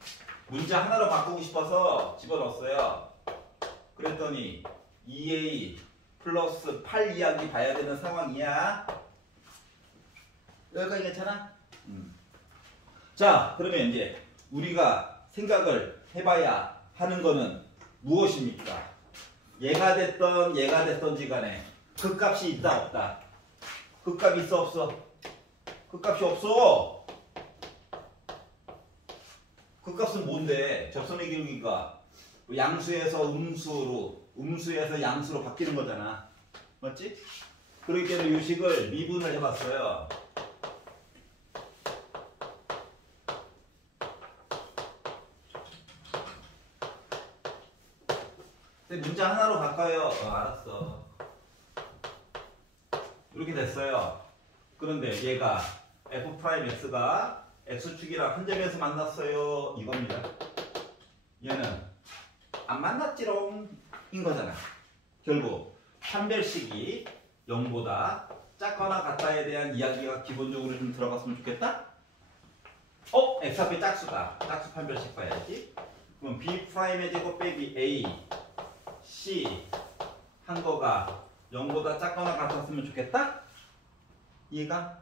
문자 하나로 바꾸고 싶어서 집어넣었어요. 그랬더니 2a 플러스 8 이야기 봐야 되는 상황이야. 여기까지 괜찮아? 자, 그러면 이제 우리가 생각을 해봐야 하는 거는 무엇입니까? 얘가 됐던지 간에 그 값이 있다 없다? 그 값이 있어 없어? 그 값이 없어. 그 값은 뭔데? 접선의 기울기가 양수에서 음수에서 양수로 바뀌는 거잖아. 맞지? 그렇기 때문에 이 식을 미분을 해봤어요. 문자 하나로 바꿔요. 알았어. 이렇게 됐어요. 그런데 얘가 f'x가 x축이랑 한 점에서 만났어요. 이겁니다. 얘는 안 만났지롱 인 거잖아. 결국 판별식이 0보다 작거나 같다에 대한 이야기가 기본적으로 좀 들어갔으면 좋겠다. x 앞에 짝수다. 짝수 판별식 봐야지. 그럼 b'의 제곱 빼기 a c 한 거가 0보다 작거나 같았으면 좋겠다? 이해가?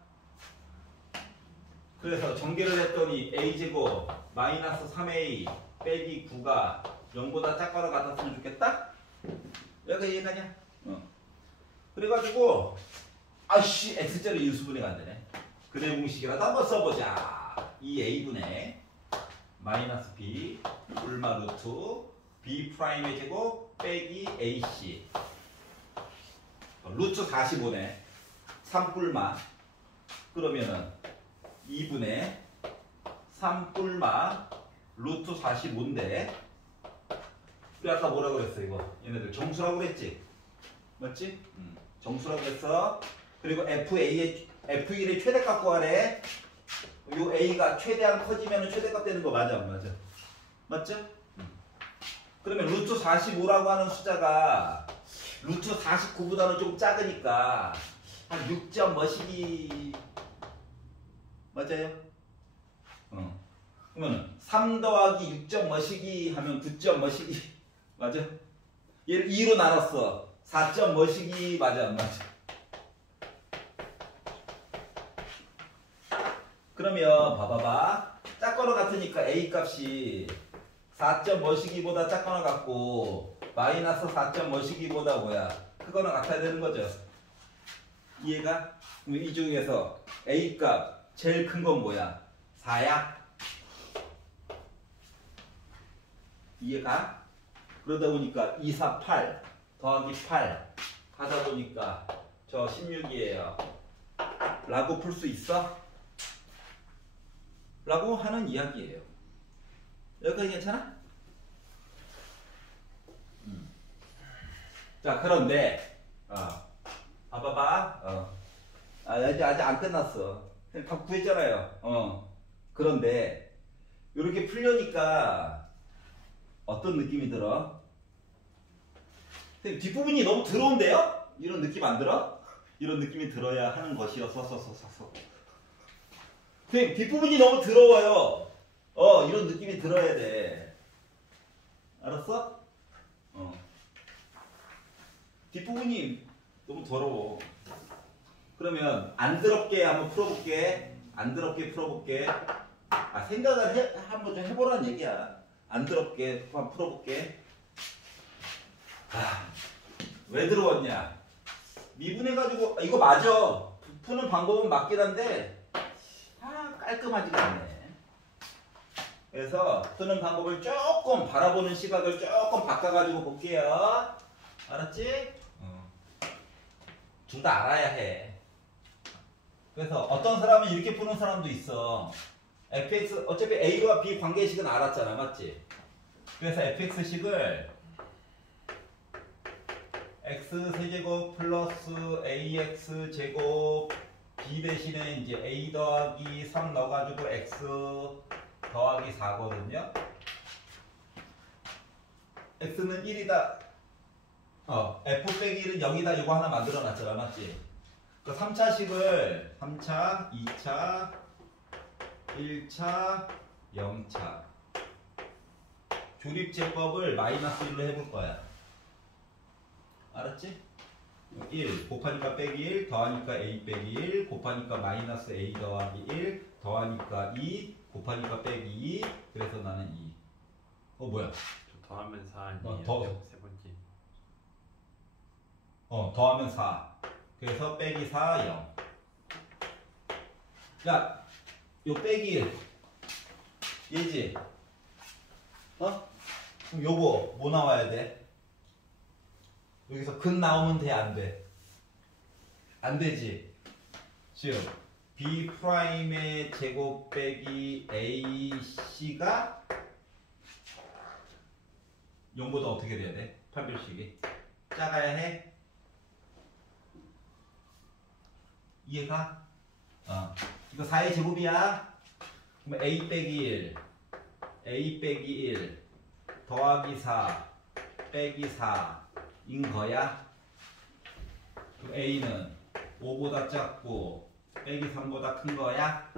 그래서 전개를 했더니 a제곱 마이너스 3a 빼기 9가 0보다 작거나 같았으면 좋겠다? 여기가 이해가냐? 그래가지고 x자리 인수분해가 안 되네. 그래 공식이라도 한번 써보자. 이 a분의 마이너스 b 뿔마 루트 b'의 제곱 빼기 ac 루트 45네. 3뿔마 그러면은 2분의 3뿔마 루트 45인데 우리 아까 뭐라 그랬어 이거? 얘네들 정수라고 그랬지? 맞지? 정수라고 그랬어. 그리고 f1의 최대값 구하래. 요 a가 최대한 커지면 최대값 되는 거 맞아 안 맞아? 맞죠? 그러면 루트 45라고 하는 숫자가 루트 49보다는 좀 작으니까 한 6점 머시기 맞아요? 그러면 3 더하기 6점 머시기 하면 9점 머시기 맞아? 얘를 2로 나눴어. 4점 머시기 맞아 안 맞아? 그러면 봐봐봐. 작거나 같으니까 a 값이 4점 머시기보다 작거나 같고 마이너스 4점 머시기보다 뭐야? 크거나 같아야 되는 거죠. 이해가? 그럼 이 중에서 a 값 제일 큰 건 뭐야? 4야? 이해가? 그러다 보니까 2, 4, 8 더하기 8 하다 보니까 저 16이에요. 라고 풀 수 있어? 라고 하는 이야기예요. 여기까지 괜찮아? 자, 그런데 봐봐봐. 아직 안 끝났어. 다 구했잖아요. 그런데 이렇게 풀려니까 어떤 느낌이 들어? 뒷부분이 너무 더러운데요? 이런 느낌 안 들어? 이런 느낌이 들어야 하는 것이어서 뒷부분이 너무 더러워요. 이런 느낌이 들어야 돼. 알았어? 뒷부분이 너무 더러워. 그러면 안 더럽게 한번 풀어볼게. 안 더럽게 풀어볼게. 생각을 한번 좀 해보라는 얘기야. 안 더럽게 한번 풀어볼게. 왜 들어왔냐? 미분해가지고 이거 맞아. 푸는 방법은 맞긴 한데 깔끔하지가 않네. 그래서 푸는 방법을 조금 바라보는 시각을 조금 바꿔가지고 볼게요. 알았지? 둘 다 알아야 해. 그래서 어떤 사람은 이렇게 푸는 사람도 있어. fx 어차피 a와 b 관계식은 알았잖아, 맞지? 그래서 fx식을 x 세제곱 플러스 ax 제곱 b 대신에 이제 a 더하기 3 넣어가지고 x 더하기 4거든요. x는 1이다. f 빼기 1은 0이다. 이거 하나 만들어 놨잖아, 맞지? 그 3차식을 3차, 2차, 1차, 0차 조립제법을 마이너스 1로 해볼 거야. 알았지? 1 곱하니까 빼기 1 더하니까 a 빼기 1 곱하니까 마이너스 a 더하기 1 더하니까 2 곱하니까 빼기 2 그래서 나는 2. 뭐야? 저 더하면 4 아니에요? 세 번째. 더하면 4. 그래서 빼기 4, 0. 야, 요 빼기 1. 얘지? 그럼 요거 뭐 나와야 돼? 여기서 근 나오면 돼, 안 돼? 안 되지. 지금 B'의 제곱 빼기 AC가 0보다 어떻게 돼야 돼? 판별식이 작아야 해? 이해가? 이거 4의 제곱이야. 그럼 A 빼기 1 A 빼기 1 더하기 4 빼기 4인 거야. 그럼 A는 5보다 작고 빼기 3보다 큰 거야.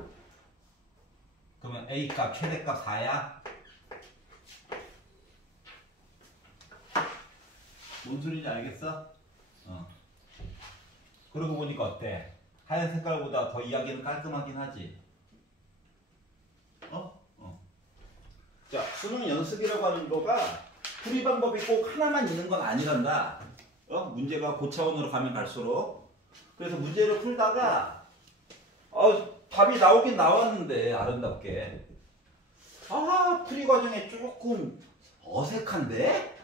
그러면 A 값 최대값 4야. 뭔 소리인지 알겠어? 그러고 보니까 어때? 하얀 색깔보다 더 이야기는 깔끔하긴 하지. 자, 수능 연습이라고 하는 거가 풀이 방법이 꼭 하나만 있는 건 아니란다. 문제가 고차원으로 가면 갈수록. 그래서 문제를 풀다가 답이 나오긴 나왔는데 아름답게 풀이 과정에 조금 어색한데?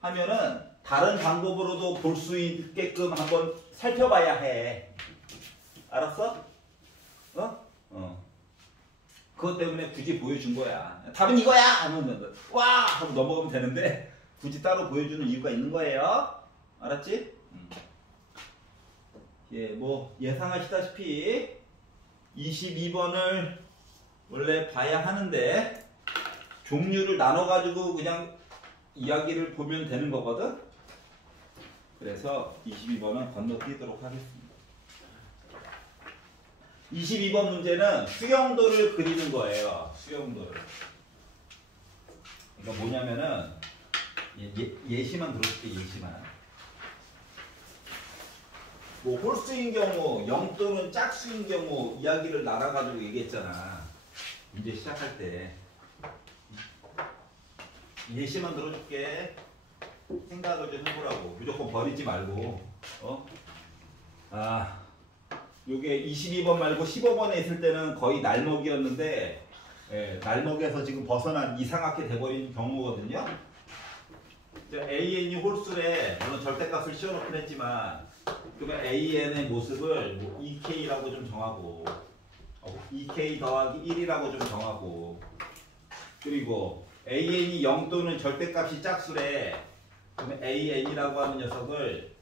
하면은 다른 방법으로도 볼 수 있게끔 한번 살펴봐야 해. 알았어? 그것 때문에 굳이 보여준 거야. 답은 이거야! 하면 와! 하고 넘어가면 되는데 굳이 따로 보여주는 이유가 있는 거예요. 알았지? 예, 뭐 예상하시다시피 22번을 원래 봐야 하는데 종류를 나눠가지고 그냥 이야기를 보면 되는 거거든. 그래서 22번은 건너뛰도록 하겠습니다. 22번 문제는 수영도를 그리는 거예요. 수영도를. 그러니까 뭐냐면은 예시만 들어줄게. 예시만. 뭐 홀수인 경우, 영또는 짝수인 경우 이야기를 나눠가지고 얘기했잖아. 문제 시작할 때. 예시만 들어줄게. 생각을 좀 해보라고. 무조건 버리지 말고. 요게 22번 말고 15번에 있을 때는 거의 날먹이었는데 날먹에서 지금 벗어난 이상하게 돼버린 경우거든요. AN이 홀수래. 물론 절대값을 씌워놓긴 했지만 그러면 AN의 모습을 뭐 EK라고 좀 정하고 EK 더하기 1이라고 좀 정하고 그리고 AN이 0 또는 절대값이 짝수래. 그러면 AN이라고 하는 녀석을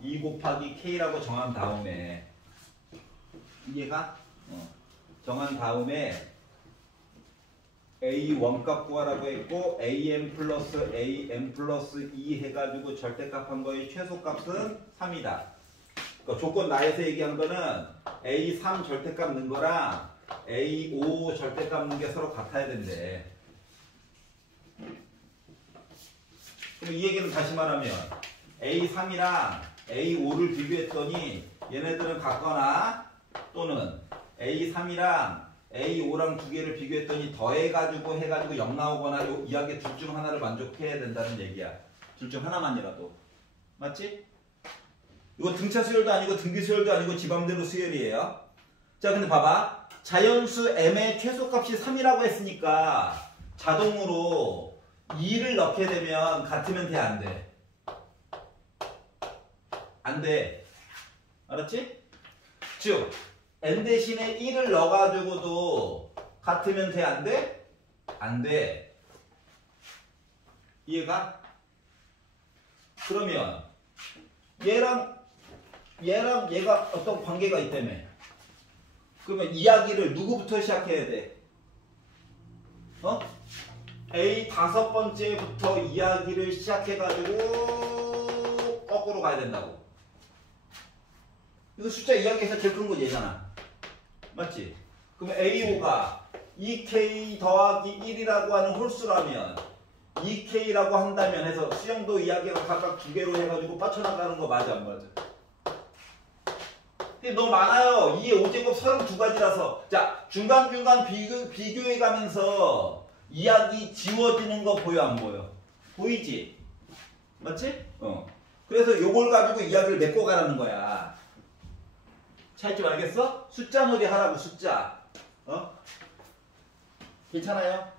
2 곱하기 K라고 정한 다음에 이해가? 정한 다음에 A 원값 구하라고 했고 AM 플러스 AM 플러스 2 해가지고 절대값 한 거의 최소값은 3이다. 그러니까 조건 나에서 얘기한 거는 A3 절대값 넣은 거랑 A5 절대값 넣은 게 서로 같아야 된대. 그럼 이 얘기는 다시 말하면 A3이랑 A5를 비교했더니 얘네들은 같거나 또는 A3이랑 A5랑 두 개를 비교했더니 더해가지고 해가지고 0 나오거나 요 이야기 둘 중 하나를 만족해야 된다는 얘기야. 둘 중 하나만이라도. 맞지? 이거 등차 수열도 아니고 등비 수열도 아니고 지 맘대로 수열이에요. 자, 근데 봐봐. 자연수 m의 최소값이 3이라고 했으니까 자동으로 2를 넣게 되면 같으면 돼, 안 돼? 안 돼. 알았지? 즉 n 대신에 1을 넣어가지고도 같으면 돼, 안 돼? 안 돼. 이해가? 그러면 얘랑 얘가 어떤 관계가 있다며. 그러면 이야기를 누구부터 시작해야 돼? A 5번째부터 이야기를 시작해가지고 거꾸로 가야 된다고. 이거 숫자 이야기에서 제일 큰 건 얘잖아. 맞지? 그러면 A5가 2K 더하기 1이라고 하는 홀수라면 2K라고 한다면 해서 수영도 이야기가 각각 두 개로 해가지고 빠져나가는 거 맞아, 안 맞아? 근데 너무 많아요. 2의 5제곱 32가지라서. 자, 중간중간 비교해 가면서 이야기 지워지는 거 보여, 안 보여? 보이지? 맞지? 그래서 요걸 가지고 이야기를 메꿔가라는 거야. 차이점 알겠어? 숫자 놀이 하라고, 숫자. 괜찮아요?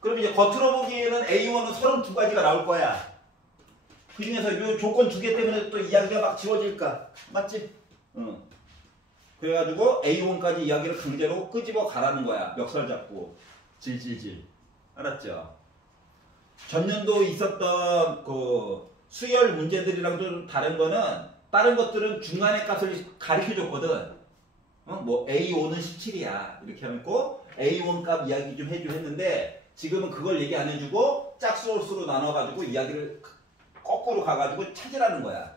그럼 이제 겉으로 보기에는 A1은 32가지가 나올 거야. 그 중에서 요 조건 두 개 때문에 또 이야기가 막 지워질까? 맞지? 그래가지고 A1까지 이야기를 강제로 끄집어 가라는 거야. 멱살 잡고. 질질질. 알았죠? 전년도 있었던 그 수열 문제들이랑 좀 다른 거는 다른 것들은 중간의 값을 가르쳐 줬거든. 뭐 A5는 17이야. 이렇게 해놓고 A1 값 이야기 좀 해주려 했는데 지금은 그걸 얘기 안 해주고 짝수 홀수로 나눠가지고 이야기를 거꾸로 가가지고 찾으라는 거야.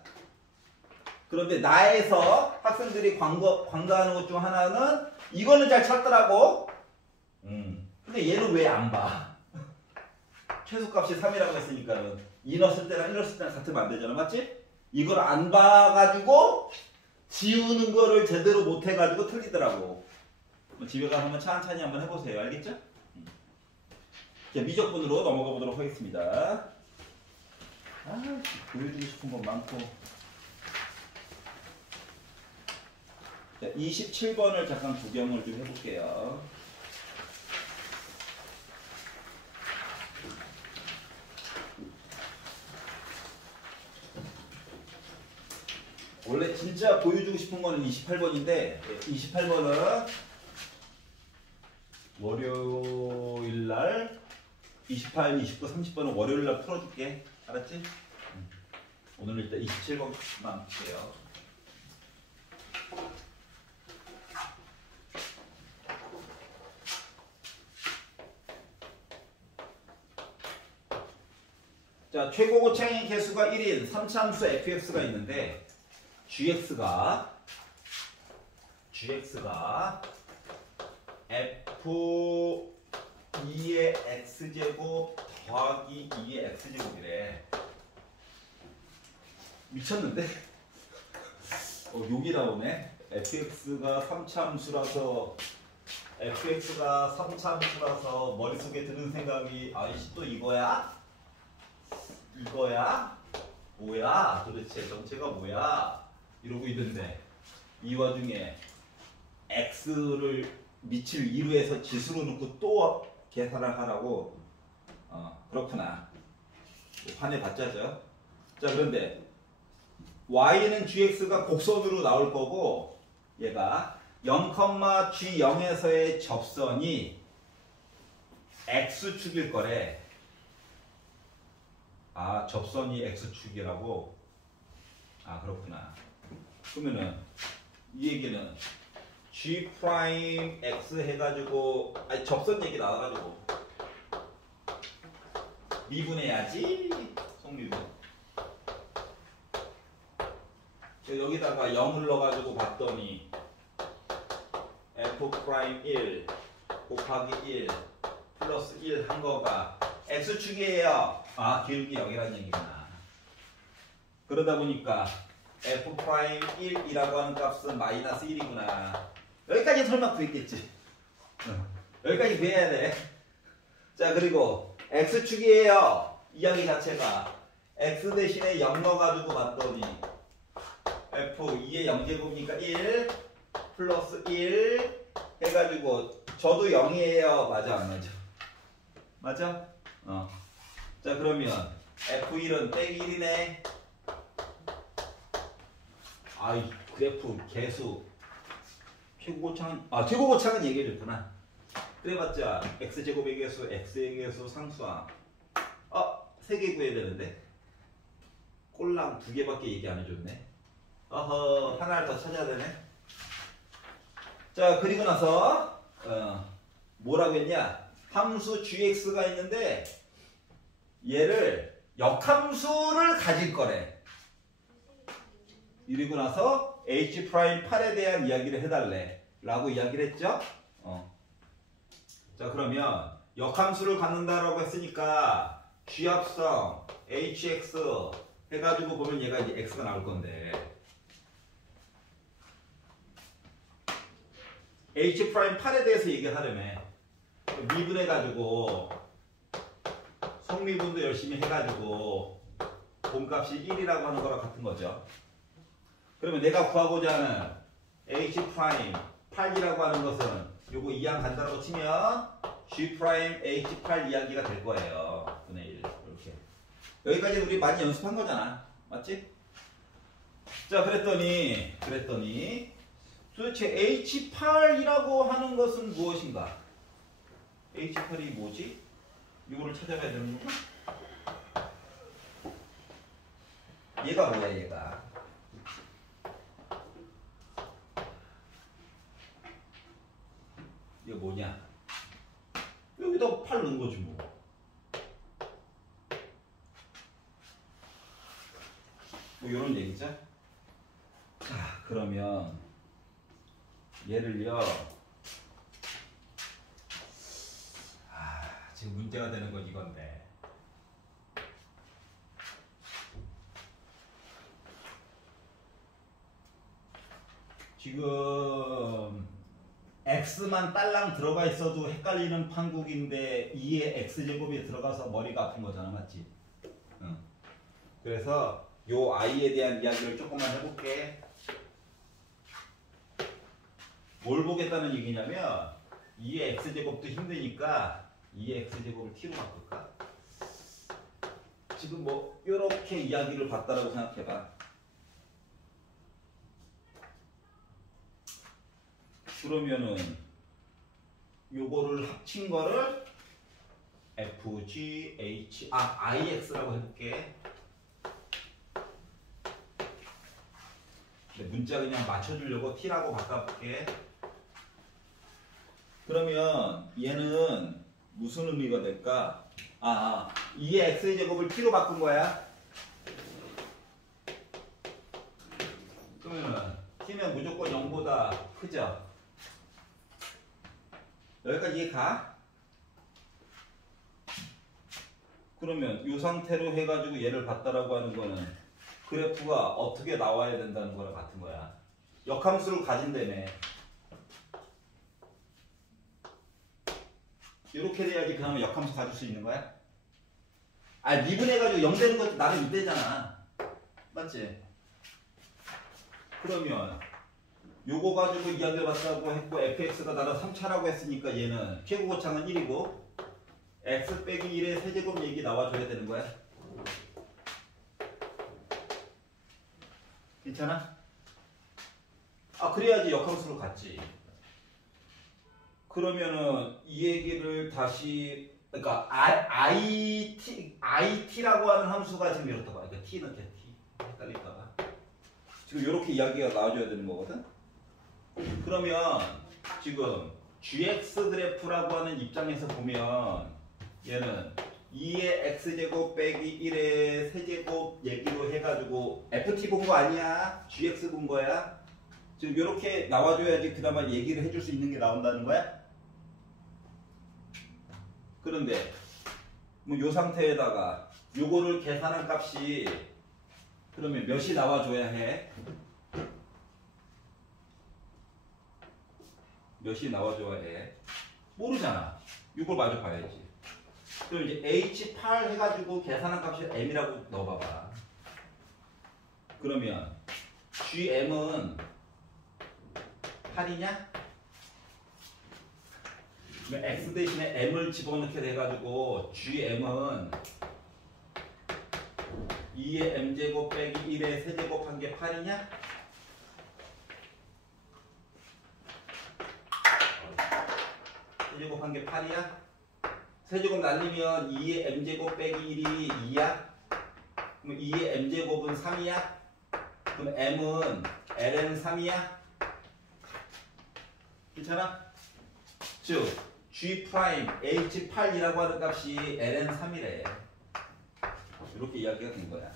그런데 나에서 학생들이 관가하는 것 중 하나는 이거는 잘 찾더라고. 근데 얘는 왜 안 봐? 최소값이 3이라고 했으니까는 2 넣었을 때랑 1 넣었을 때랑 같으면 안 되잖아. 맞지? 이걸 안 봐가지고 지우는 거를 제대로 못 해가지고 틀리더라고. 집에 가서 한번 천천히 한번 해보세요. 알겠죠? 자, 미적분으로 넘어가 보도록 하겠습니다. 보여주고 싶은 건 많고. 자, 27번을 잠깐 구경을 좀 해볼게요. 원래 진짜 보여주고 싶은 거는 28번인데 28번은 월요일날 28, 29, 30번은 월요일날 풀어줄게. 알았지? 오늘 일단 27번만 볼게요. 자, 최고 고차의 개수가 1인 3차함수 fx가 있는데 gx가 f2의 x제곱 더하기 2의 x제곱이래. 미쳤는데? 욕이 나오네. fx가 3차함수라서 머릿속에 드는 생각이 아이씨 또 이거야? 뭐야? 도대체 정체가 뭐야? 이러고 있는데 이 와중에 x를 밑을 2로 해서 지수로 놓고 또 계산을 하라고. 그렇구나. 화내봤자죠. 자, 그런데 y는 gx가 곡선으로 나올 거고 얘가 0,g0에서의 접선이 x축일 거래. 접선이 x축이라고? 그렇구나. 그러면은 이 얘기는 g 프라임 x 해가지고 접선 얘기 나와가지고 미분해야지. 속미분. 여기다가 0을 넣어가지고 봤더니 f 프라임 1 곱하기 1 플러스 1 한 거가 x축이에요. 기울기 0이라는 얘기구나. 그러다 보니까 f'1이라고 하는 값은 마이너스 1이구나. 여기까지 설마 구했겠지. 여기까지 구해야 돼. 자, 그리고 x축이에요. 이야기 자체가 x 대신에 0 넣어가지고 봤더니 f2의 0제곱이니까 1 플러스 1 해가지고 저도 0이에요. 맞아 안 맞아? 맞아? 자, 그러면 f1은 빼기 1이네. 아이, 그래프 개수 최고고창은 얘기해줬구나. 그래봤자 x제곱의 개수, x의 개수, 상수항 3개 구해야 되는데 꼴랑 2개밖에 얘기 안 해줬네. 하나를 더 찾아야 되네. 자, 그리고 나서 뭐라고 했냐, 함수 gx가 있는데 얘를 역함수를 가질 거래. 이러고 나서 h'8에 대한 이야기를 해달래 라고 이야기를 했죠. 자, 그러면 역함수를 갖는다라고 했으니까 G합성 hx 해가지고 보면 얘가 이제 x가 나올 건데 h'8에 대해서 얘기하려면 미분해가지고 속미분도 열심히 해가지고 봄값이 1이라고 하는 거랑 같은 거죠. 그러면 내가 구하고자 하는 h'8이라고 하는 것은 요거 2항 간다라고 치면 G'H8 이야기가 될 거예요. 분의 1 이렇게. 여기까지 우리 많이 연습한 거잖아. 맞지? 자, 그랬더니 도대체 H8이라고 하는 것은 무엇인가? H8이 뭐지? 이거를 찾아봐야 되는 건가? 얘가 뭐야, 얘가? 이거 뭐냐? 여기다 8 넣은 거지 뭐. 뭐 이런 얘기죠. 자, 그러면 얘를요. 지금 문제가 되는 건 이건데. 지금 x만 딸랑 들어가 있어도 헷갈리는 판국인데 2의 x제곱이 들어가서 머리가 아픈 거잖아. 맞지? 응. 그래서 요 i에 대한 이야기를 조금만 해볼게. 뭘 보겠다는 얘기냐면 2의 x제곱도 힘드니까 2의 x제곱을 t로 바꿀까? 지금 뭐 요렇게 이야기를 봤다라고 생각해봐. 그러면은 요거를 합친 거를 FGH IX라고 해볼게. 문자 그냥 맞춰주려고 T라고 바꿔볼게. 그러면 얘는 무슨 의미가 될까? 2의 X의 제곱을 T로 바꾼 거야. 그러면은 T는 무조건 0보다 크죠? 여기까지 이해 가? 그러면 이 상태로 해가지고 얘를 봤다라고 하는 거는 그래프가 어떻게 나와야 된다는 거랑 같은 거야. 역함수를 가진다며. 이렇게 돼야지 그나마 역함수 가질 수 있는 거야? 미분해가지고 0 되는 것도 나름 이때잖아. 맞지? 그러면 요거 가지고 이야기를 봤다고 했고 fx가 나랑 3차라고 했으니까 얘는 최고고창은 1이고 x 빼기 1의 세제곱 얘기 나와줘야 되는 거야. 괜찮아? 그래야지 역함수로 갔지. 그러면은 이 얘기를 다시 그러니까 it라고 하는 함수가 지금 이렇다고 봐. 그러니까 t 넣게 t 헷갈릴까봐. 지금 이렇게 이야기가 나와줘야 되는 거거든. 그러면 지금 gx 그래프라고 하는 입장에서 보면 얘는 2의 x제곱 빼기 1의 세제곱 얘기로 해가지고 ft 본 거 아니야? gx 본 거야? 지금 이렇게 나와줘야지 그나마 얘기를 해줄 수 있는 게 나온다는 거야? 그런데 뭐 요 상태에다가 요거를 계산한 값이 그러면 몇이 나와줘야 해? 몇이 나와줘야 해? 모르잖아. 이걸 마저 봐야지. 그럼 이제 H8 해가지고 계산한 값이 M이라고 넣어봐봐. 그러면 GM은 8이냐? 그러면 X 대신에 M을 집어넣게 돼가지고 GM은 2의 M제곱 빼기 1의 세제곱한 게 8이냐? 세제곱한 게 8이야? 세제곱 날리면 2의 M제곱 빼기 1이 2야? 그럼 2의 M제곱은 3이야? 그럼 M은 Ln 3이야? 괜찮아? 즉 G' H8이라고 하는 값이 Ln 3이래. 이렇게 이야기가 된 거야.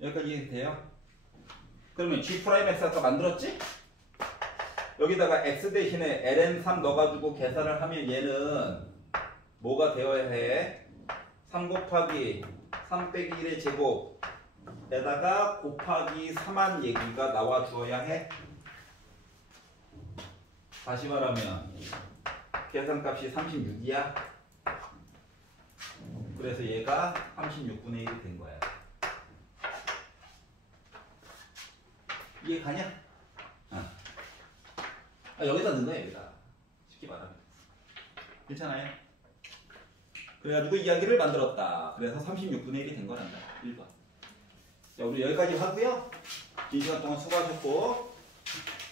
여기까지 이해돼요? 그러면 G'X 아까 만들었지? 여기다가 X 대신에 Ln 3 넣어가지고 계산을 하면 얘는 뭐가 되어야 해? 3 곱하기 3 빼기 1의 제곱에다가 곱하기 3한 얘기가 나와 주어야 해. 다시 말하면 계산값이 36이야. 그래서 얘가 36분의 1이 된 거야. 이해 가냐? 여기다 넣는 거야, 여기다. 쉽게 말하면. 괜찮아요? 그래가지고 이야기를 만들었다. 그래서 36분의 1이 된 거란다. 1번. 자, 우리 여기까지 하고요. 긴 시간 동안 수고하셨고,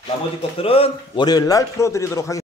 나머지 것들은 월요일 날 풀어드리도록 하겠습니다.